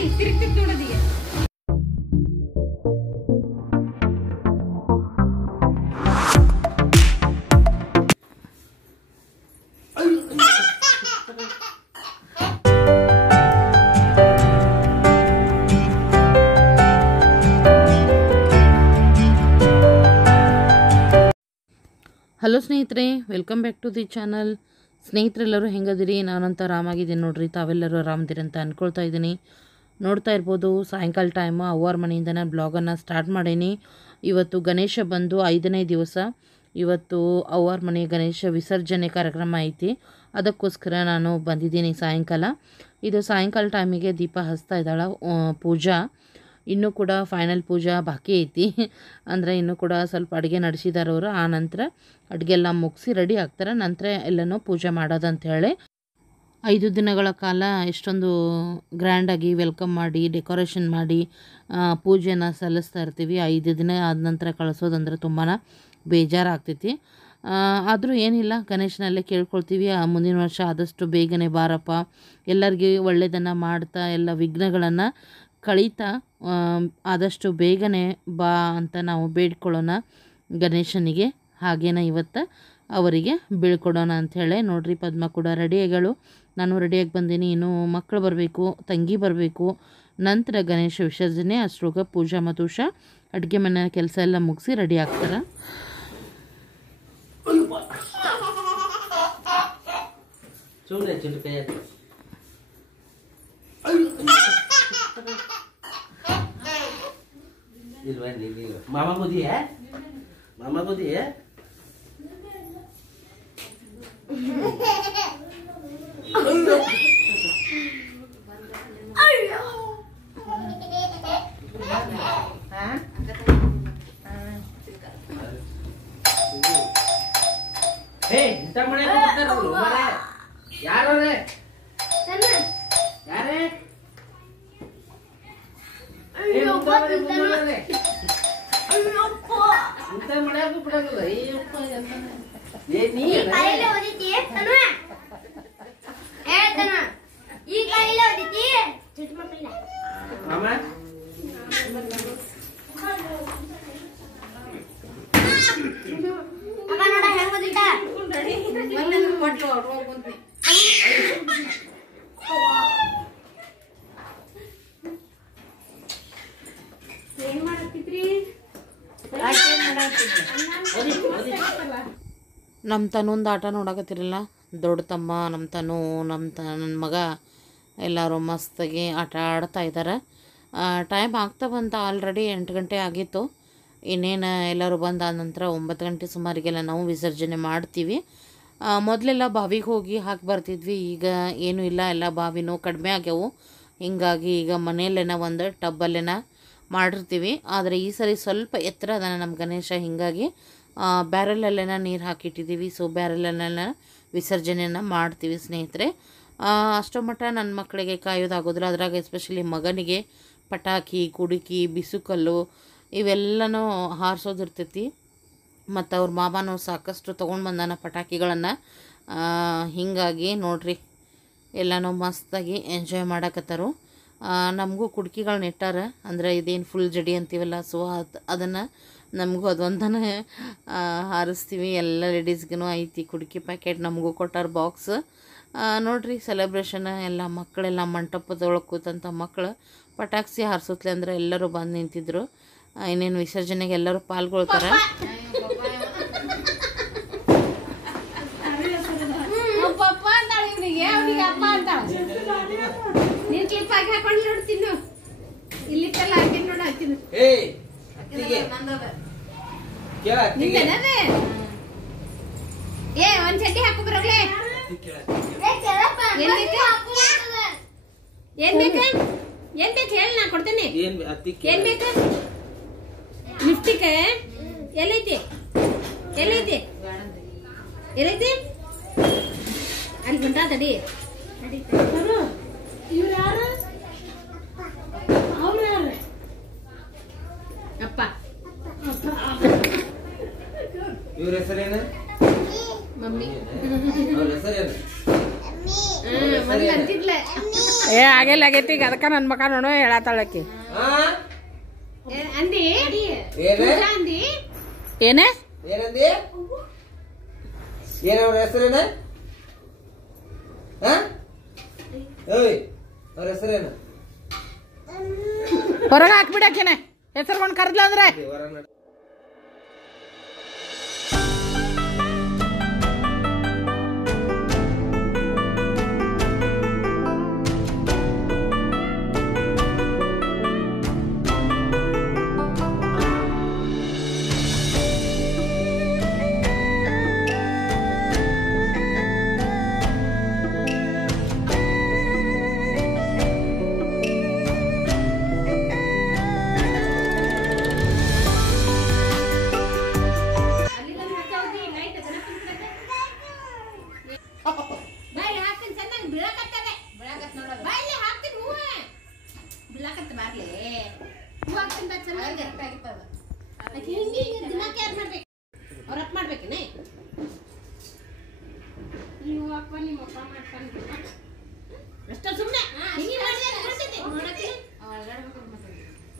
Hello ಸ್ನೇಹಿತರೆ, welcome back to the channel. ಸ್ನೇಹಿತರೆಲ್ಲರೂ ಹೆಂಗದಿರಿ? ನಾನಂತ ಆರಾಮಾಗಿದ್ದೀನಿ ನೋಡ್ರಿ. ತಾವೆಲ್ಲರೂ ಆರಾಮದಿರಿ ಅಂತ ಅಂದ್ಕೊಳ್ತಾ ಇದ್ದೀನಿ. ನೋಡ್ತಾ ಇರ್ಬೋದು, ಸಾಯಂಕಾಲ ಟೈಮು ಅವ್ವರ ಮನೆಯಿಂದ ನಾನು ಬ್ಲಾಗನ್ನು ಸ್ಟಾರ್ಟ್ ಮಾಡೀನಿ. ಇವತ್ತು ಗಣೇಶ ಬಂದು 5ನೇ ದಿವಸ. ಇವತ್ತು ಅವ್ವರ ಮನೆ ಗಣೇಶ ವಿಸರ್ಜನೆ ಕಾರ್ಯಕ್ರಮ ಐತಿ. ಅದಕ್ಕೋಸ್ಕರ ನಾನು ಬಂದಿದ್ದೀನಿ ಸಾಯಂಕಾಲ. ಇದು ಸಾಯಂಕಾಲ ಟೈಮಿಗೆ ದೀಪ ಹಚ್ತಾ ಇದ್ದಾಳೆ ಪೂಜಾ. ಇನ್ನೂ ಕೂಡ ಫೈನಲ್ ಪೂಜಾ ಬಾಕಿ ಐತಿ. ಅಂದರೆ ಇನ್ನೂ ಕೂಡ ಸ್ವಲ್ಪ ಅಡುಗೆ ನಡೆಸಿದಾರೆ ಅವರು. ಆ ನಂತರ ಅಡುಗೆ ಎಲ್ಲ ಮುಗಿಸಿ ರೆಡಿ ಆಗ್ತಾರೆ. ನಂತರ ಎಲ್ಲನೂ ಪೂಜೆ ಮಾಡೋದಂತ ಹೇಳಿ 5 ದಿನಗಳ ಕಾಲ ಎಷ್ಟೊಂದು ಗ್ರ್ಯಾಂಡಾಗಿ ವೆಲ್ಕಮ್ ಮಾಡಿ ಡೆಕೋರೇಷನ್ ಮಾಡಿ ಪೂಜೆನ ಸಲ್ಲಿಸ್ತಾ ಇರ್ತೀವಿ. 5 ದಿನ ಆದ ನಂತರ ಕಳಿಸೋದಂದ್ರೆ ತುಂಬಾ ಬೇಜಾರಾಗ್ತೈತಿ. ಆದರೂ ಏನಿಲ್ಲ, ಗಣೇಶನಲ್ಲೇ ಕೇಳ್ಕೊಳ್ತೀವಿ, ಮುಂದಿನ ವರ್ಷ ಆದಷ್ಟು ಬೇಗನೆ ಬಾರಪ್ಪ, ಎಲ್ಲರಿಗೂ ಒಳ್ಳೆಯದನ್ನು ಮಾಡ್ತಾ ಎಲ್ಲ ವಿಘ್ನಗಳನ್ನು ಕಳೀತಾ ಆದಷ್ಟು ಬೇಗನೆ ಬಾ ಅಂತ ನಾವು ಬೇಡ್ಕೊಳ್ಳೋಣ ಗಣೇಶನಿಗೆ. ಹಾಗೇನ ಇವತ್ತು ಅವರಿಗೆ ಬೀಳ್ಕೊಡೋಣ ಅಂಥೇಳಿ. ನೋಡಿರಿ, ಪದ್ಮ ಕೂಡ ರೆಡಿಯಾಗಳು, ನಾನು ರೆಡಿಯಾಗಿ ಬಂದೀನಿ. ಇನ್ನು ಮಕ್ಕಳು ಬರಬೇಕು, ತಂಗಿ ಬರಬೇಕು. ನಂತರ ಗಣೇಶ ವಿಸರ್ಜನೆ. ಅಷ್ಟರೊಳಗೆ ಪೂಜಾ ಮತ್ತು ಉಷಾ ಅಡುಗೆ ಮನೆ ಕೆಲಸ ಎಲ್ಲ ಮುಗಿಸಿ ರೆಡಿ ಆಗ್ತಾರೆ. मामा को दी है, मामा को दी है। हे इंत मने ಬರ್ತಾರಲ್ಲ ಮಾರೆ, ಯಾರು ರೇ ಯಾರೇ? ಅಯ್ಯೋ ಬಂತನೆ, ಅಯ್ಯಪ್ಪ ಇಂತ ಮನೆಗೂ ಬಿಡಲ್ಲ. ಅಯ್ಯಪ್ಪ ಏ ನೀ ಕೈಲೇ ಓದಿತಿ ತನು, ಏ ತನು ಈ ಕೈಲೇ ಓದಿತಿ ಚಿಟ್ ಮಕ್ಕಳ ಮಾಮ ಅಮ್ಮ ನೋಡ ಹೆಂಗ್ ಓದಿತಾ ರೆಡಿ ಬಂದನ ಕೊಟ್ಟು ಹೋಗ್ಬಂತಿ. ಏನ್ ಮಾಡತ್ತಿದ್ರಿ? ನಮ್ಮ ತನೊಂದು ಆಟ ನೋಡಕತ್ತಿರಲ್ಲ, ದೊಡ್ಡ ತಮ್ಮ ನನ್ನ ಮಗ ಎಲ್ಲರೂ ಮಸ್ತಾಗಿ ಆಟ ಆಡ್ತಾ ಇದ್ದಾರೆ. ಟೈಮ್ ಆಗ್ತಾ ಬಂತ, ಆಲ್ರೆಡಿ 8 ಗಂಟೆ ಆಗಿತ್ತು. ಇನ್ನೇನು ಎಲ್ಲರೂ ಬಂದಾದ ನಂತರ 9 ಗಂಟೆ ಸುಮಾರಿಗೆಲ್ಲ ನಾವು ವಿಸರ್ಜನೆ ಮಾಡ್ತೀವಿ. ಮೊದಲೆಲ್ಲ ಬಾವಿಗೆ ಹೋಗಿ ಹಾಕಿ ಬರ್ತಿದ್ವಿ, ಈಗ ಏನೂ ಇಲ್ಲ, ಎಲ್ಲ ಬಾವಿನೂ ಕಡಿಮೆ ಆಗ್ಯಾವು. ಹೀಗಾಗಿ ಈಗ ಮನೆಯಲ್ಲೇನ ಒಂದು ಟಬ್ಬಲ್ಲೇನ ಮಾಡಿರ್ತೀವಿ. ಆದರೆ ಈ ಸರಿ ಸ್ವಲ್ಪ ಎತ್ತರ ಅದಾನ ನಮ್ಮ ಗಣೇಶ, ಹೀಗಾಗಿ ಬ್ಯಾರಲಲ್ಲೇನ ನೀರು ಹಾಕಿಟ್ಟಿದ್ದೀವಿ. ಸೊ ಬ್ಯಾರಲಲ್ಲೆಲ್ಲ ವಿಸರ್ಜನೆಯನ್ನು ಮಾಡ್ತೀವಿ ಸ್ನೇಹಿತರೆ. ಅಷ್ಟೋ ಮಟ್ಟ ನನ್ನ ಮಕ್ಕಳಿಗೆ ಕಾಯೋದಾಗೋದಿಲ್ಲ. ಅದ್ರಾಗ ಎಸ್ಪೆಷಲಿ ಮಗನಿಗೆ ಪಟಾಕಿ, ಕುಡುಕಿ, ಬಿಸುಕಲ್ಲು ಇವೆಲ್ಲನೂ ಹಾರಿಸೋದಿರ್ತೈತಿ. ಮತ್ತು ಅವ್ರ ಮಾಮನೂ ಸಾಕಷ್ಟು ತೊಗೊಂಡು ಬಂದಾನ ಪಟಾಕಿಗಳನ್ನು. ಹೀಗಾಗಿ ನೋಡ್ರಿ, ಎಲ್ಲನೂ ಮಸ್ತಾಗಿ ಎಂಜಾಯ್ ಮಾಡಕತ್ತಾರು. ನಮಗೂ ಕುಡ್ಕಿಗಳನ್ನ ಇಟ್ಟಾರ, ಅಂದರೆ ಇದೇನು ಫುಲ್ ಜಡಿ ಅಂತೀವಲ್ಲ, ಸೊ ಅದನ್ನು ನಮಗೂ ಅದೊಂದನ್ನು ಹಾರಿಸ್ತೀವಿ. ಎಲ್ಲ ಲೇಡೀಸ್ಗೂ ಐತಿ ಕುಡ್ಕಿ ಪ್ಯಾಕೆಟ್, ನಮಗೂ ಕೊಟ್ಟಾರ ಬಾಕ್ಸ್. ನೋಡ್ರಿ, ಸೆಲೆಬ್ರೇಷನ್ ಎಲ್ಲ ಮಕ್ಕಳೆಲ್ಲ ಮಂಟಪದೊಳಗೆ ಕೂತಂಥ ಮಕ್ಕಳು ಪಟಾಕಿ ಹಾರಿಸುತ್ತಲೆ ಅಂದರೆ ಎಲ್ಲರೂ ಬಂದು ನಿಂತಿದ್ರು. ಇನ್ನೇನು ವಿಸರ್ಜನೆಗೆ ಎಲ್ಲರೂ ಪಾಲ್ಗೊಳ್ತಾರೆ. ಒಂದ್ ಚಟ್ಟಿ ಹಾಕು ಬರೋಗ್ಲೆ. ಏನ್ ಬೇಕು ಹೇಳಿ, ನಾ ಕೊಡ್ತೇನೆ. ಏನ್ ಬೇಕು? ಲಿಪ್ಸ್ಟಿಕ್ ಎಲ್ಲೈತಿ? ಎಲ್ಲೈತಿ? ಎಲ್ಲೈತಿ? ಅಲ್ಲಿ ಬಂತ ತಡಿ. ಇವ್ರು ಯಾರು? ಅವ್ರು ಯಾರು? ಅಪ್ಪ. ಇವ್ರ ಹೆಸರೇನು? ಮಮ್ಮಿ. ಅವ್ರ ಹೆಸರೇನು? ಮೊದಲು ಅಂತಿದ್ಲೆ. ಏ ಆಗ ಆಗೈತಿ ಈಗ ಅದಕ್ಕ ನನ್ನ ಮಕ ನೋಡು ಹೇಳತ್ತಾಳಕಿ ಅಂದಿ ಅಂದಿ ಏನೇ ಏನಂದಿ ಏನವ್ರ ಹೆಸರೇನ ಅವ್ರ ಹೆಸರೇನ ಹೊರಗೆ ಹಾಕ್ಬಿಡಾಕೇನೆ ಹೆಸರುಗೊಂಡು ಕರ್ದ್ಲ ಅಂದ್ರೆ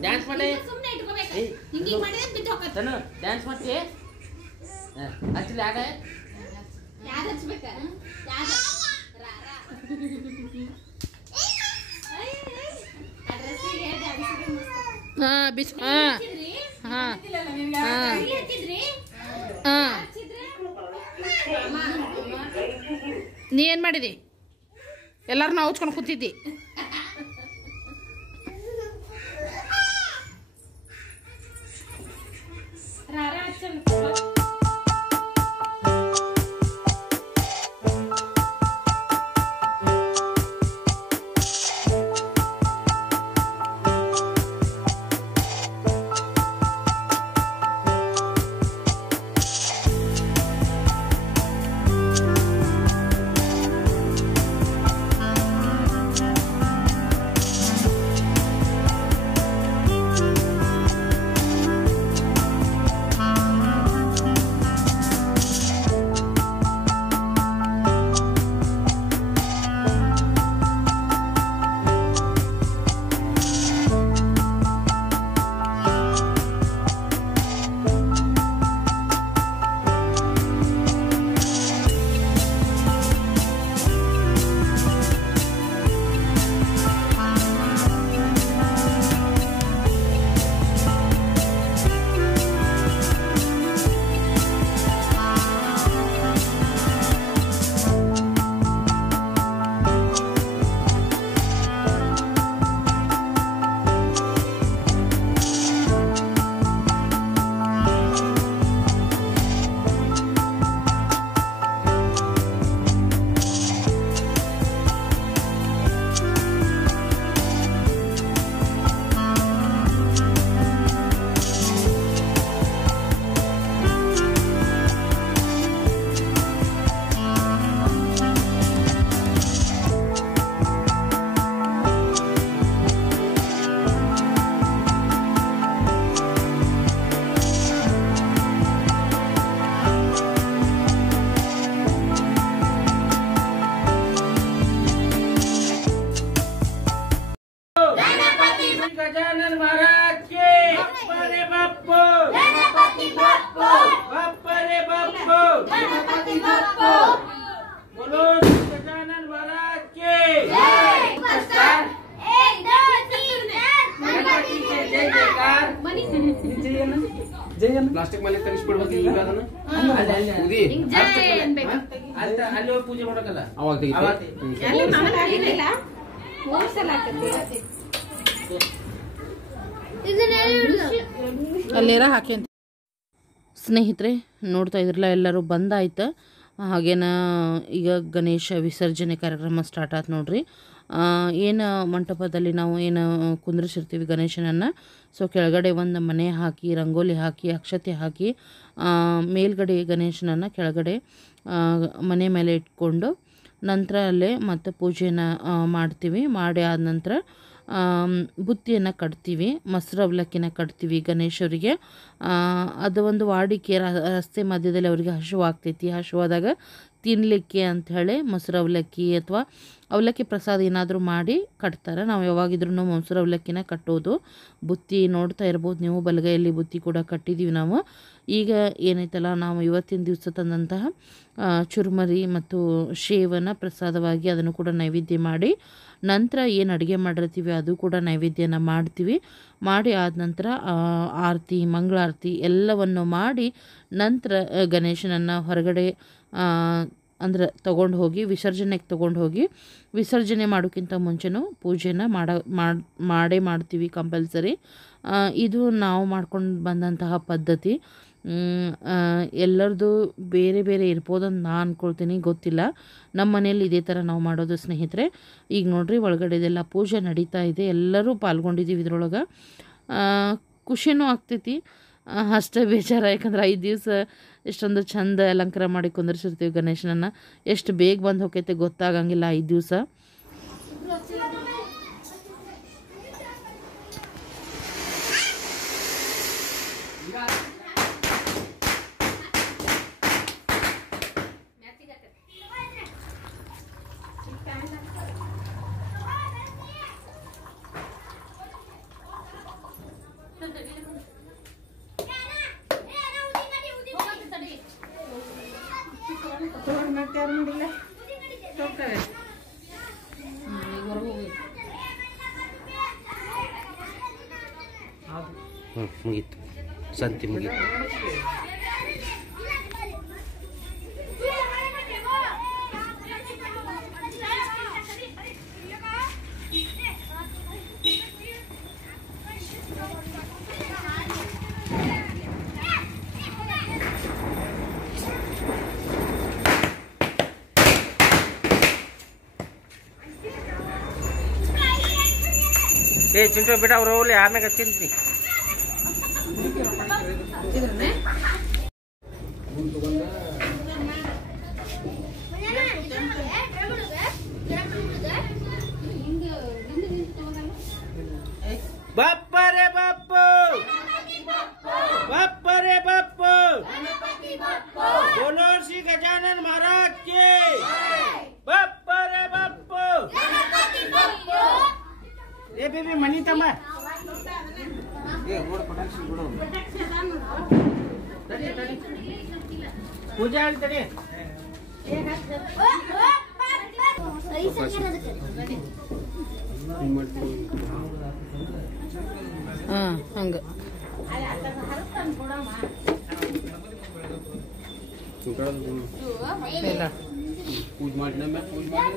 ಡ್ಯಾನ್ಸ್ ಮಾಡಿ ಡ್ಯಾನ್ಸ್ ಮಾಡ್ತೀಯ ಹಚ್ಚಲಿ ಆಗ ನೀ ಏನ್ ಮಾಡಿದಿ ಎಲ್ಲಾರು ನಾವು ಹಚ್ಕೊಂಡು ಕೂತಿದ್ದಿ गजानन महाराज के बाप्पा रे बाप्पो गणपति बाप्पो बाप्पा रे बाप्पो गणपति बाप्पो बोलो गजानन महाराज के जय। नमस्कार 1 2 3 गणपति के जय जयकार जय प्लास्टिक मालिक ಕಳಿಸ್ಬಿಡ್ಬೇಕು ಈಗ ಅದನ್ನ ಅಲ್ಲಿ ಅಲ್ಲಿ ಪೂಜೆ ಮಾಡೋಕಲ್ಲ ಅವಾಗ ಅಲ್ಲಿ ಮಾಡಲಿಲ್ಲ ಹೋಸಲಾಕತ್ತೆ ಅಲ್ಲೇರ ಹಾಕಿ ಸ್ನೇಹಿತರೆ ನೋಡ್ತಾ ಇದ್ರಲ್ಲ ಎಲ್ಲರೂ ಬಂದಾಯ್ತು. ಹಾಗೇನ ಈಗ ಗಣೇಶ ವಿಸರ್ಜನೆ ಕಾರ್ಯಕ್ರಮ ಸ್ಟಾರ್ಟ್ ಆಯ್ತು ನೋಡ್ರಿ. ಏನು ಮಂಟಪದಲ್ಲಿ ನಾವು ಏನು ಕುಂದ್ರಿಸಿರ್ತೀವಿ ಗಣೇಶನನ್ನು, ಸೊ ಕೆಳಗಡೆ ಒಂದು ಮನೆ ಹಾಕಿ ರಂಗೋಲಿ ಹಾಕಿ ಅಕ್ಷತೆ ಹಾಕಿ ಮೇಲ್ಗಡೆ ಗಣೇಶನನ್ನು ಕೆಳಗಡೆ ಮನೆ ಮೇಲೆ ಇಟ್ಕೊಂಡು ನಂತರ ಅಲ್ಲೇ ಮತ್ತು ಪೂಜೆನ ಮಾಡ್ತೀವಿ. ಮಾಡಿ ಆದ ನಂತರ ಬುತ್ತಿಯನ್ನು ಕಟ್ತೀವಿ, ಮೊಸರು ಅವಲಕ್ಕಿನ ಕಟ್ತೀವಿ ಗಣೇಶವರಿಗೆ. ಅದು ಒಂದು ವಾಡಿಕೆ, ರಸ್ತೆ ಮಧ್ಯದಲ್ಲಿ ಅವರಿಗೆ ಹಸಿವಾಗ್ತೈತಿ. ಹಸಿವಾದಾಗ ತಿನ್ನಲಿಕ್ಕೆ ಅಂಥೇಳಿ ಮೊಸರು ಅವಲಕ್ಕಿ ಅಥವಾ ಅವಲಕ್ಕಿ ಪ್ರಸಾದ ಏನಾದರೂ ಮಾಡಿ ಕಟ್ತಾರೆ. ನಾವು ಯಾವಾಗಿದ್ರೂ ಮೊಸರು ಅವಲಕ್ಕಿನ ಕಟ್ಟೋದು. ಬುತ್ತಿ ನೋಡ್ತಾ ಇರ್ಬೋದು ನೀವು, ಬಲಗೈಯಲ್ಲಿ ಬುತ್ತಿ ಕೂಡ ಕಟ್ಟಿದ್ದೀವಿ ನಾವು. ಈಗ ಏನೈತಲ್ಲ, ನಾವು ಇವತ್ತಿನ ದಿವಸ ತಂದಂತಹ ಚುರುಮರಿ ಮತ್ತು ಶೇವನ ಪ್ರಸಾದವಾಗಿ ಅದನ್ನು ಕೂಡ ನೈವೇದ್ಯ ಮಾಡಿ, ನಂತರ ಏನು ಅಡುಗೆ ಮಾಡಿರ್ತೀವಿ ಅದು ಕೂಡ ನೈವೇದ್ಯನ ಮಾಡ್ತೀವಿ. ಮಾಡಿ ಆದ ನಂತರ ಆರತಿ, ಮಂಗಳಾರತಿ ಎಲ್ಲವನ್ನು ಮಾಡಿ ನಂತರ ಗಣೇಶನನ್ನು ಹೊರಗಡೆ ಅಂದ್ರೆ ತೊಗೊಂಡು ಹೋಗಿ ವಿಸರ್ಜನೆಗೆ ತೊಗೊಂಡು ಹೋಗಿ, ವಿಸರ್ಜನೆ ಮಾಡೋಕ್ಕಿಂತ ಮುಂಚೆನೂ ಪೂಜೆನ ಮಾಡೇ ಮಾಡ್ತೀವಿ ಕಂಪಲ್ಸರಿ. ಇದು ನಾವು ಮಾಡ್ಕೊಂಡು ಬಂದಂತಹ ಪದ್ಧತಿ. ಎಲ್ಲರದು ಬೇರೆ ಬೇರೆ ಇರ್ಬೋದಂತ ನಾನು ಅಂದ್ಕೊಳ್ತೀನಿ, ಗೊತ್ತಿಲ್ಲ. ನಮ್ಮ ಮನೇಲಿ ಇದೇ ಥರ ನಾವು ಮಾಡೋದು ಸ್ನೇಹಿತರೆ. ಈಗ ನೋಡ್ರಿ, ಒಳಗಡೆದೆಲ್ಲ ಪೂಜೆ ನಡೀತಾ ಇದೆ, ಎಲ್ಲರೂ ಪಾಲ್ಗೊಂಡಿದ್ದೀವಿ ಇದ್ರೊಳಗೆ. ಖುಷಿನೂ ಆಗ್ತೈತಿ, ಅಷ್ಟೇ ಬೇಜಾರ. ಯಾಕಂದ್ರೆ 5 ದಿವಸ ಎಷ್ಟೊಂದು ಚಂದ ಅಲಂಕಾರ ಮಾಡಿ ಕುಂದರ್ಸಿರ್ತೀವಿ ಗಣೇಶನನ್ನು. ಎಷ್ಟು ಬೇಗ ಬಂದು ಹೋಗೈತೆ ಗೊತ್ತಾಗಂಗಿಲ್ಲ 5 ದಿವಸ. ಮುಗೀತು, ಸಂತಿ ಮುಗೀತು. ಏ ಚಿಂಟು ಬೇಡ, ಅವ್ರು ಹೋಗ್ಲಿ, ಆಮ್ಯಾಗ ತಿಂತೀನಿ. ಬಪ್ಪರೆ ಬಪ್ಪು, ಬಪ್ಪರೆ ಬಪ್ಪು, बोलो श्री गजानन महाराज के बप्परे बप्पू. ए बेबी मनी तಮ್ಮ ए ಗೋಡ ಪಟಾಕ್ಷಿ ಗೋಡ ತಡಿ ಪೂಜಾ ಹೇಳ್ತಾರೆ. ಹಂಗ ಪೂಜೆ ಮಾಡಿ ಪೂಜೆ ಮಾಡಿ.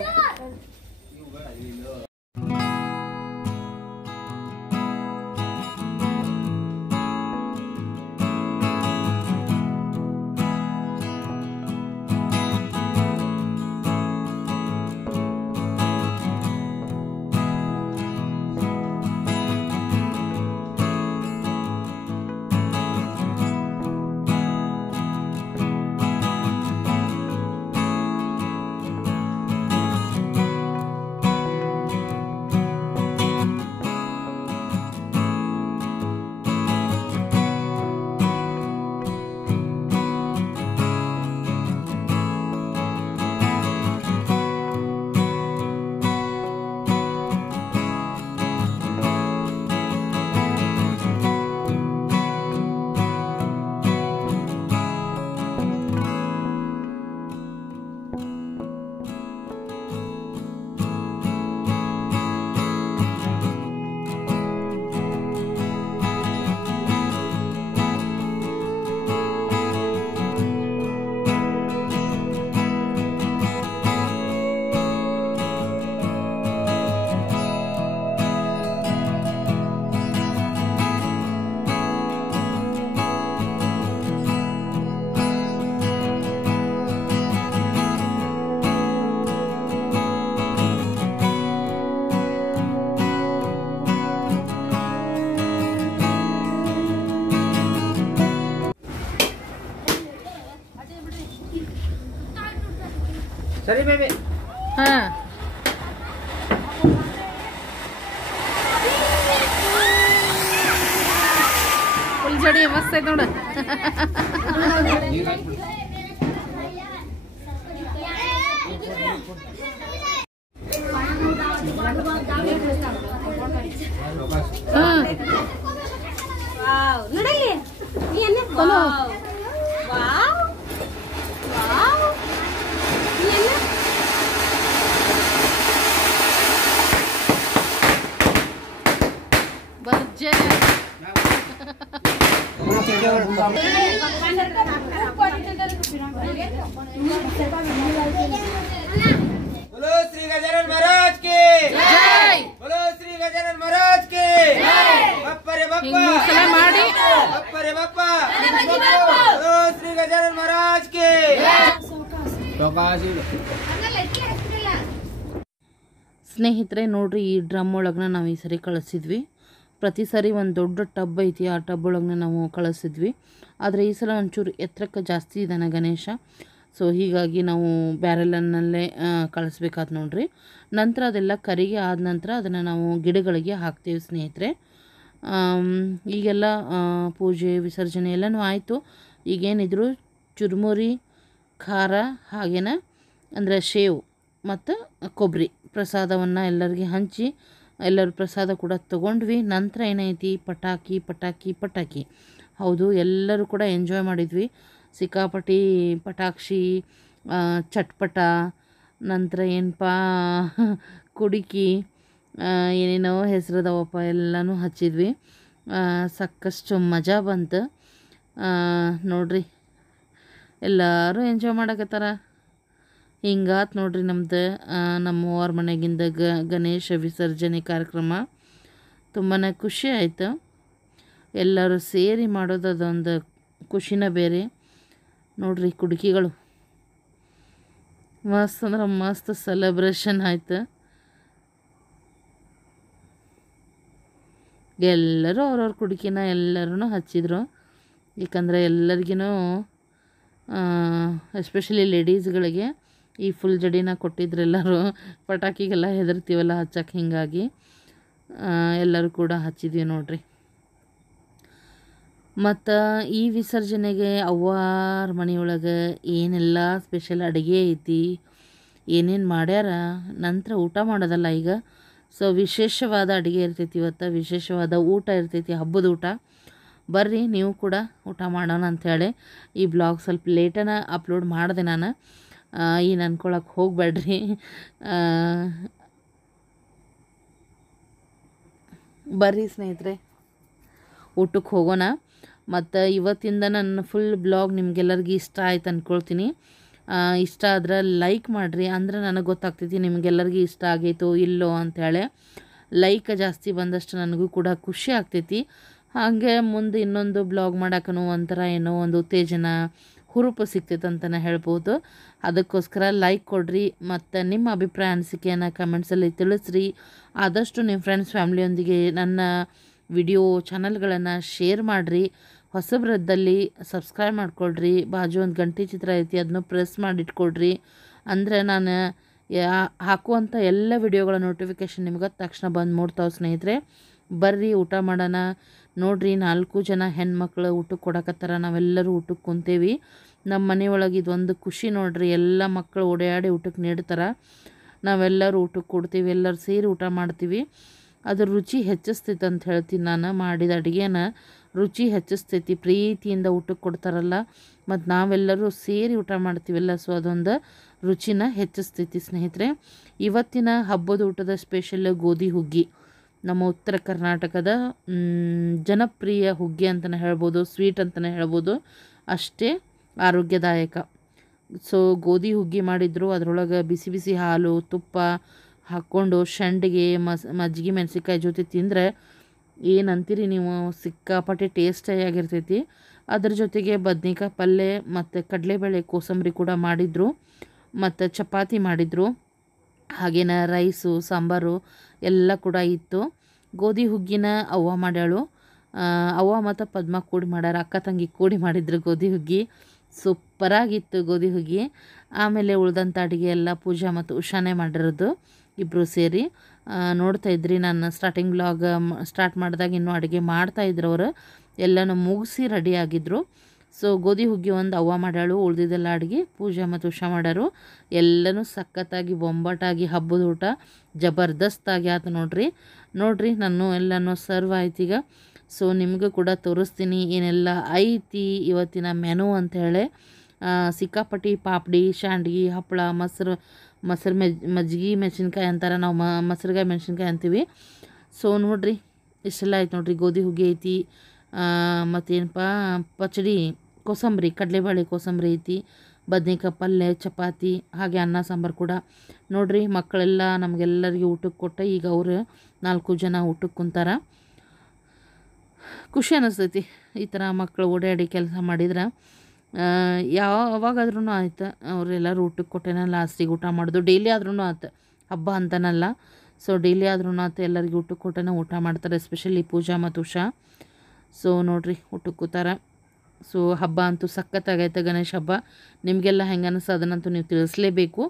ಸರಿ ಬೇಬಿ. ಹಾ ಫುಲ್ ಜಡಿ ಮಸ್ತ್ ಐತೆ ನೋಡ. बोलो श्री गजानन महाराज की जय। बोलो श्री गजानन महाराज की जय। बप्पा रे बप्पा ಮಾಡಿ बप्पा रे बप्पा बोलो श्री गजानन महाराज की ಸ್ನೇಹಿತರೆ ನೋಡ್ರಿ, ಈ ಡ್ರಮ್ ಒಳಗನ ನಾವು ಈ ಸರಿ ಕಳಿಸಿದ್ವಿ. ಪ್ರತಿ ಸರಿ ಒಂದು ದೊಡ್ಡ ಟಬ್ ಐತಿ, ಆ ಟಬ್ ಒಳಗನ ನಾವು ಕಳಿಸಿದ್ವಿ. ಆದರೆ ಈ ಸಲ ಒಂಚೂರು ಎತ್ತರಕ್ಕೆ ಜಾಸ್ತಿ ಇದ್ದಾನೆ ಗಣೇಶ. ಸೊ ಹೀಗಾಗಿ ನಾವು ಬ್ಯಾರೆಲನ್ನಲ್ಲೇ ಕಳಿಸ್ಬೇಕಾದ್ ನೋಡ್ರಿ. ನಂತರ ಅದೆಲ್ಲ ಕರಿಗೆ ಆದ ನಂತರ ಅದನ್ನು ನಾವು ಗಿಡಗಳಿಗೆ ಹಾಕ್ತೀವಿ ಸ್ನೇಹಿತರೆ. ಈಗೆಲ್ಲ ಪೂಜೆ ವಿಸರ್ಜನೆ ಎಲ್ಲನೂ ಆಯಿತು. ಈಗೇನಿದ್ರು ಚುರುಮುರಿ, ಖಾರ, ಹಾಗೇನ ಅಂದರೆ ಶೇವು ಮತ್ತು ಕೊಬ್ಬರಿ ಪ್ರಸಾದವನ್ನು ಎಲ್ಲರಿಗೆ ಹಂಚಿ ಎಲ್ಲರೂ ಪ್ರಸಾದ ಕೂಡ ತೊಗೊಂಡ್ವಿ. ನಂತರ ಏನೈತಿ ಪಟಾಕಿ ಪಟಾಕಿ ಪಟಾಕಿ. ಹೌದು, ಎಲ್ಲರೂ ಕೂಡ ಎಂಜಾಯ್ ಮಾಡಿದ್ವಿ. ಸಿಕ್ಕಾಪಟ್ಟಿ ಪಟಾಕ್ಷಿ, ಚಟ್ಪಟ, ನಂತರ ಏನಪ್ಪ ಕುಡುಕಿ, ಏನೇನೋ ಹೆಸರದವಪ್ಪ ಎಲ್ಲನೂ ಹಚ್ಚಿದ್ವಿ. ಸಾಕಷ್ಟು ಮಜಾ ಬಂತು ನೋಡ್ರಿ. ಎಲ್ಲರೂ ಎಂಜಾಯ್ ಮಾಡಕತ್ತಾರ. ಹಿಂಗಾತು ನೋಡ್ರಿ ನಮ್ದು ನಮ್ಮ ಅವ್ರ ಮನೆಗಿಂದ ಗಣೇಶ ವಿಸರ್ಜನೆ ಕಾರ್ಯಕ್ರಮ. ತುಂಬಾ ಖುಷಿ ಆಯಿತು. ಎಲ್ಲರೂ ಸೇರಿ ಮಾಡೋದು ಅದೊಂದು ಖುಷಿನ ಬೇರೆ ನೋಡ್ರಿ. ಕುಡುಕಿಗಳು ಮಸ್ತ್ ಅಂದ್ರೆ ಮಸ್ತ್ ಸೆಲೆಬ್ರೇಷನ್ ಆಯ್ತು. ಎಲ್ಲರೂ ಅವ್ರವ್ರ ಕುಡುಕಿನ ಎಲ್ಲರೂ ಹಚ್ಚಿದ್ರು. ಏಕೆಂದರೆ ಎಲ್ಲರಿಗೂ ಎಸ್ಪೆಷಲಿ ಲೇಡೀಸ್ಗಳಿಗೆ ಈ ಫುಲ್ ಜಡಿನ ಕೊಟ್ಟಿದ್ರು. ಎಲ್ಲರೂ ಪಟಾಕಿಗೆಲ್ಲ ಹೆದರ್ತೀವಲ್ಲ ಹಚ್ಚಕ್ಕೆ, ಹೀಗಾಗಿ ಎಲ್ಲರೂ ಕೂಡ ಹಚ್ಚಿದ್ವಿ ನೋಡ್ರಿ. ಮತ್ತು ಈ ವಿಸರ್ಜನೆಗೆ ಅವ್ವಾರ ಮನೆಯೊಳಗೆ ಏನೆಲ್ಲ ಸ್ಪೆಷಲ್ ಅಡುಗೆ ಐತಿ, ಏನೇನು ಮಾಡ್ಯಾರ, ನಂತರ ಊಟ ಮಾಡೋದಲ್ಲ ಈಗ. ಸೊ ವಿಶೇಷವಾದ ಅಡುಗೆ ಇರ್ತೈತಿ ಇವತ್ತು, ವಿಶೇಷವಾದ ಊಟ ಇರ್ತೈತಿ, ಹಬ್ಬದ ಊಟ. ಬರ್ರಿ ನೀವು ಕೂಡ ಊಟ ಮಾಡೋಣ ಅಂಥೇಳಿ ಈ ಬ್ಲಾಗ್ ಸ್ವಲ್ಪ ಲೇಟನ ಅಪ್ಲೋಡ್ ಮಾಡಿದೆ ನಾನು. ಏನು ಅನ್ಕೊಳಕ್ಕೆ ಹೋಗಬೇಡ್ರಿ. ಬರ್ರಿ ಸ್ನೇಹಿತರೆ, ಊಟಕ್ಕೆ ಹೋಗೋಣ. ಮತ್ತು ಇವತ್ತಿಂದ ನನ್ನ ಫುಲ್ ಬ್ಲಾಗ್ ನಿಮಗೆಲ್ಲರಿಗೂ ಇಷ್ಟ ಆಯ್ತು ಅಂದ್ಕೊಳ್ತೀನಿ. ಇಷ್ಟ ಆದ್ರೆ ಲೈಕ್ ಮಾಡಿರಿ, ಅಂದ್ರೆ ನನಗೆ ಗೊತ್ತಾಗ್ತೈತಿ ನಿಮಗೆಲ್ಲರಿಗೂ ಇಷ್ಟ ಆಗೈತೋ ಇಲ್ಲೋ ಅಂಥೇಳಿ. ಲೈಕ್ ಜಾಸ್ತಿ ಬಂದಷ್ಟು ನನಗೂ ಕೂಡ ಖುಷಿ ಆಗ್ತೈತಿ. ಹಾಗೆ ಮುಂದೆ ಇನ್ನೊಂದು ಬ್ಲಾಗ್ ಮಾಡೋಕ್ಕೂ ಒಂಥರ ಏನೋ ಒಂದು ಉತ್ತೇಜನ, ಹುರುಪು ಸಿಗ್ತೈತೆ ಅಂತಲೇ ಹೇಳ್ಬೋದು. ಅದಕ್ಕೋಸ್ಕರ ಲೈಕ್ ಕೊಡಿರಿ ಮತ್ತು ನಿಮ್ಮ ಅಭಿಪ್ರಾಯ ಅನಿಸಿಕೆಯನ್ನು ಕಮೆಂಟ್ಸಲ್ಲಿ ತಿಳಿಸ್ರಿ. ಆದಷ್ಟು ನಿಮ್ಮ ಫ್ರೆಂಡ್ಸ್ ಫ್ಯಾಮ್ಲಿಯೊಂದಿಗೆ ನನ್ನ ವಿಡಿಯೋ ಚಾನಲ್ಗಳನ್ನು ಶೇರ್ ಮಾಡಿರಿ. ಹೊಸಬ್ರದ್ದಲ್ಲಿ ಸಬ್ಸ್ಕ್ರೈಬ್ ಮಾಡ್ಕೊಳ್ರಿ. ಬಾಜು ಒಂದು ಗಂಟೆ ಚಿತ್ರ ಐತಿ, ಅದನ್ನು ಪ್ರೆಸ್ ಮಾಡಿಟ್ಕೊಳ್ರಿ. ಅಂದರೆ ನಾನು ಹಾಕುವಂಥ ಎಲ್ಲ ವಿಡಿಯೋಗಳ ನೋಟಿಫಿಕೇಷನ್ ನಿಮ್ಗೆ ತಕ್ಷಣ ಬಂದು ಮೂಡ್ತಾವೆ ಸ್ನೇಹಿತರೆ. ಬರ್ರಿ ಊಟ ಮಾಡೋಣ. ನೋಡ್ರಿ 4 ಜನ ಹೆಣ್ಮಕ್ಳು ಊಟಕ್ಕೆ ಕೊಡಕತ್ತಾರ. ನಾವೆಲ್ಲರೂ ಊಟಕ್ಕೆ ಕುಂತೇವಿ. ನಮ್ಮ ಮನೆಯೊಳಗೆ ಇದೊಂದು ಖುಷಿ ನೋಡ್ರಿ. ಎಲ್ಲ ಮಕ್ಕಳು ಓಡಾಡಿ ಊಟಕ್ಕೆ ನೀಡ್ತಾರೆ. ನಾವೆಲ್ಲರೂ ಊಟಕ್ಕೆ ಕೊಡ್ತೀವಿ, ಎಲ್ಲರೂ ಸೇರಿ ಊಟ ಮಾಡ್ತೀವಿ. ಅದ್ರ ರುಚಿ ಹೆಚ್ಚಿಸ್ತೈತೆ ಅಂತ ಹೇಳ್ತೀನಿ ನಾನು. ಮಾಡಿದ ಅಡುಗೆನ ರುಚಿ ಹೆಚ್ಚಿಸ್ತೈತಿ, ಪ್ರೀತಿಯಿಂದ ಊಟಕ್ಕೆ ಕೊಡ್ತಾರಲ್ಲ, ಮತ್ತು ನಾವೆಲ್ಲರೂ ಸೇರಿ ಊಟ ಮಾಡ್ತೀವಲ್ಲ, ಸೊ ಅದೊಂದು ರುಚಿನ ಹೆಚ್ಚಿಸ್ತೈತಿ ಸ್ನೇಹಿತರೆ. ಇವತ್ತಿನ ಹಬ್ಬದ ಊಟದ ಸ್ಪೆಷಲ್ ಗೋಧಿ ಹುಗ್ಗಿ. ನಮ್ಮ ಉತ್ತರ ಕರ್ನಾಟಕದ ಜನಪ್ರಿಯ ಹುಗ್ಗಿ ಅಂತಲೇ ಹೇಳ್ಬೋದು, ಸ್ವೀಟ್ ಅಂತಲೇ ಹೇಳ್ಬೋದು. ಅಷ್ಟೇ ಆರೋಗ್ಯದಾಯಕ. ಸೊ ಗೋಧಿ ಹುಗ್ಗಿ ಮಾಡಿದ್ರು. ಅದರೊಳಗೆ ಬಿಸಿ ಬಿಸಿ ಹಾಲು, ತುಪ್ಪ ಹಾಕ್ಕೊಂಡು ಸಂಡಿಗೆ, ಮಜ್ಜಿಗೆ ಮೆಣಸಿನ್ಕಾಯಿ ಜೊತೆ ತಿಂದರೆ ಏನಂತೀರಿ ನೀವು, ಸಿಕ್ಕಾಪಟ್ಟೆ ಟೇಸ್ಟಿಯಾಗಿರ್ತೈತಿ. ಅದ್ರ ಜೊತೆಗೆ ಬದ್ನಿಕಾಯಿ ಪಲ್ಯ ಮತ್ತು ಕಡಲೆಬೇಳೆ ಕೋಸಂಬರಿ ಕೂಡ ಮಾಡಿದರು, ಮತ್ತು ಚಪಾತಿ ಮಾಡಿದರು. ಹಾಗೇನ ರೈಸು, ಸಾಂಬಾರು ಎಲ್ಲ ಕೂಡ ಇತ್ತು. ಗೋಧಿ ಹುಗ್ಗಿನ ಅವ್ವ ಮಾಡ್ಯಾಳು. ಅವ್ವ ಮತ್ತು ಪದ್ಮ ಕೂಡಿ ಮಾಡ್ಯಾರ, ಅಕ್ಕ ತಂಗಿ ಕೂಡಿ ಮಾಡಿದ್ರು ಗೋಧಿ ಹುಗ್ಗಿ. ಸೂಪರಾಗಿತ್ತು ಗೋಧಿ ಹುಗ್ಗಿ. ಆಮೇಲೆ ಉಳ್ದಂಥ ಅಡುಗೆ ಎಲ್ಲ ಪೂಜಾ ಮತ್ತು ಉಷಾನೇ ಮಾಡಿರೋದು, ಇಬ್ಬರು ಸೇರಿ. ನೋಡ್ತಾಯಿದ್ರಿ ನಾನು ಸ್ಟಾರ್ಟಿಂಗ್ ಬ್ಲಾಗ್ ಸ್ಟಾರ್ಟ್ ಮಾಡಿದಾಗ ಇನ್ನೂ ಅಡುಗೆ ಮಾಡ್ತಾಯಿದ್ರು ಅವರು. ಎಲ್ಲನೂ ಮುಗಿಸಿ ರೆಡಿ ಆಗಿದ್ದರು. ಸೊ ಗೋಧಿ ಹುಗ್ಗಿ ಒಂದು ಅವ್ವ ಮಾಡ್ಯಾಳು, ಉಳ್ದಿದ್ದೆಲ್ಲ ಅಡುಗೆ ಪೂಜಾ ಮತ್ತು ಉಷಾ ಮಾಡ್ಯಾರು. ಎಲ್ಲನೂ ಸಖತ್ತಾಗಿ ಬೊಂಬಾಟಾಗಿ ಹಬ್ಬದ ಊಟ ಜಬರ್ದಸ್ತಾಗಿ ಆಯ್ತು ನೋಡ್ರಿ ನಾನು ಎಲ್ಲನೂ ಸರ್ವ್ ಆಯ್ತೀಗ. ಸೊ ನಿಮಗೂ ಕೂಡ ತೋರಿಸ್ತೀನಿ ಏನೆಲ್ಲ ಐತಿ ಇವತ್ತಿನ ಮೆನು ಅಂಥೇಳಿ. ಸಿಕ್ಕಾಪಟ್ಟಿ ಪಾಪಡಿ, ಶಾಂಡ್ಗಿ, ಹಪ್ಪಳ, ಮೊಸರು ಮಜ್ಜಿಗೆ ಮೆಣಸಿನ್ಕಾಯಿ ಅಂತಾರೆ, ನಾವು ಮೊಸರುಗಾಯಿ ಮೆಣಸಿನ್ಕಾಯಿ ಅಂತೀವಿ. ಸೊ ನೋಡ್ರಿ ಇಷ್ಟೆಲ್ಲ ಆಯ್ತು ನೋಡ್ರಿ. ಗೋಧಿ ಹುಗ್ಗಿ ಐತಿ, ಮತ್ತೇನಪ್ಪ ಪಚಡಿ, ಕೋಸಂಬರಿ, ಕಡಲೆಬೇಳೆ ಕೋಸಂಬರಿ ಐತಿ, ಬದ್ನೆಕಾಯಿ ಪಲ್ಯ, ಚಪಾತಿ, ಹಾಗೆ ಅನ್ನ ಸಾಂಬಾರು ಕೂಡ ನೋಡ್ರಿ. ಮಕ್ಕಳೆಲ್ಲ ನಮಗೆಲ್ಲರಿಗೂ ಊಟಕ್ಕೆ ಕೊಟ್ಟು ಈಗ ಅವರು 4 ಜನ ಊಟಕ್ಕೆ ಕುಂತಾರ. ಖುಷಿ ಅನ್ನಿಸ್ತೈತಿ ಈ ಥರ ಮಕ್ಕಳು ಓಡಾಡಿ ಕೆಲಸ ಮಾಡಿದ್ರೆ. ಯಾವಾಗಾದ್ರೂ ಆಯ್ತು ಅವರೆಲ್ಲರೂ ಊಟಕ್ಕೆ ಕೊಟ್ಟೇನ ಲಾಸ್ಟಿಗೆ ಊಟ ಮಾಡೋದು. ಡೈಲಿ ಆದ್ರೂ ಆಯ್ತು, ಹಬ್ಬ ಅಂತನಲ್ಲ. ಸೊ ಡೈಲಿ ಆದ್ರೂ ಆಯ್ತು ಎಲ್ಲರಿಗೂ ಊಟಕ್ಕೆ ಕೊಟ್ಟೇನೆ ಊಟ ಮಾಡ್ತಾರೆ, ಎಸ್ಪೆಷಲಿ ಪೂಜಾ ಮತ್ತು ಉಷಾ. ಸೊ ನೋಡ್ರಿ ಊಟಕ್ಕೆ ಕೂತಾರ. ಸೊ ಹಬ್ಬ ಅಂತೂ ಸಖತ್ತಾಗೈತೆ ಗಣೇಶ ಹಬ್ಬ. ನಿಮಗೆಲ್ಲ ಹೆಂಗೆ ಅನ್ನಿಸ್ತು ಅದನ್ನಂತೂ ನೀವು ತಿಳಿಸ್ಲೇಬೇಕು.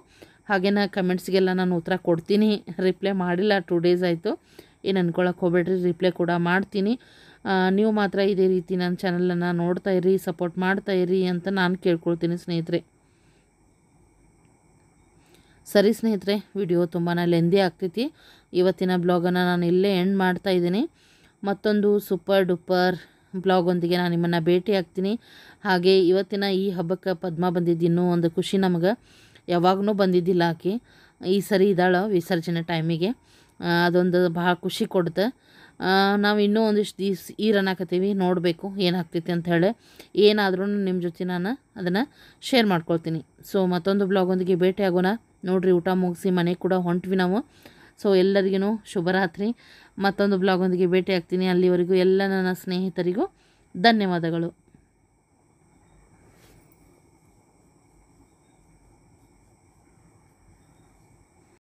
ಹಾಗೇನ ಕಮೆಂಟ್ಸ್ಗೆಲ್ಲ ನಾನು ಉತ್ತರ ಕೊಡ್ತೀನಿ. ರಿಪ್ಲೈ ಮಾಡಿಲ್ಲ, 2 ಡೇಸ್ ಆಯಿತು. ಏನು ಅಂದ್ಕೊಳಕ್ಕೆ ಹೋಗ್ಬೇಡ್ರಿ, ರಿಪ್ಲೈ ಕೂಡ ಮಾಡ್ತೀನಿ. ನೀವು ಮಾತ್ರ ಇದೇ ರೀತಿ ನನ್ನ ಚಾನಲನ್ನು ನೋಡ್ತಾಯಿರಿ, ಸಪೋರ್ಟ್ ಮಾಡ್ತಾಯಿರಿ ಅಂತ ನಾನು ಕೇಳ್ಕೊಳ್ತೀನಿ ಸ್ನೇಹಿತರೆ. ಸರಿ ಸ್ನೇಹಿತರೆ, ವಿಡಿಯೋ ತುಂಬಾ ಲೆಂದಿ ಆಗ್ತೈತಿ. ಇವತ್ತಿನ ಬ್ಲಾಗನ್ನು ನಾನು ಇಲ್ಲೇ ಎಂಡ್ ಮಾಡ್ತಾಯಿದ್ದೀನಿ. ಮತ್ತೊಂದು ಸೂಪರ್ ಡೂಪರ್ ಬ್ಲಾಗೊಂದಿಗೆ ನಾನು ನಿಮ್ಮನ್ನು ಭೇಟಿ ಆಗ್ತೀನಿ. ಹಾಗೆ ಇವತ್ತಿನ ಈ ಹಬ್ಬಕ್ಕೆ ಪದ್ಮ ಬಂದಿದ್ದು ಇನ್ನೂ ಒಂದು ಖುಷಿ ನಮಗೆ. ಯಾವಾಗೂ ಬಂದಿದ್ದಿಲ್ಲ ಆಕೆ, ಈ ಸರಿ ಇದ್ದಾಳೆ ವಿಸರ್ಜನೆ ಟೈಮಿಗೆ. ಅದೊಂದು ಭಾಳ ಖುಷಿ ಕೊಡುತ್ತೆ. ನಾವು ಇನ್ನೂ ಒಂದಿಷ್ಟು ದಿವ್ಸ ಅನ್ನಕತ್ತೀವಿ, ನೋಡಬೇಕು ಏನಾಗ್ತೈತಿ ಅಂಥೇಳಿ. ಏನಾದ್ರೂ ನಿಮ್ಮ ಜೊತೆ ನಾನು ಅದನ್ನು ಶೇರ್ ಮಾಡ್ಕೊಳ್ತೀನಿ. ಸೊ ಮತ್ತೊಂದು ಬ್ಲಾಗೊಂದಿಗೆ ಭೇಟಿ ಆಗೋಣ. ನೋಡಿರಿ ಊಟ ಮುಗಿಸಿ ಮನೆಗೆ ಕೂಡ ಹೊಂಟ್ವಿ ನಾವು. ಸೊ ಎಲ್ಲರಿಗೂ ಶುಭರಾತ್ರಿ. ಮತ್ತೊಂದು ಬ್ಲಾಗೊಂದಿಗೆ ಭೇಟಿ ಆಗ್ತೀನಿ. ಅಲ್ಲಿವರೆಗೂ ಎಲ್ಲ ನನ್ನ ಸ್ನೇಹಿತರಿಗೂ ಧನ್ಯವಾದಗಳು.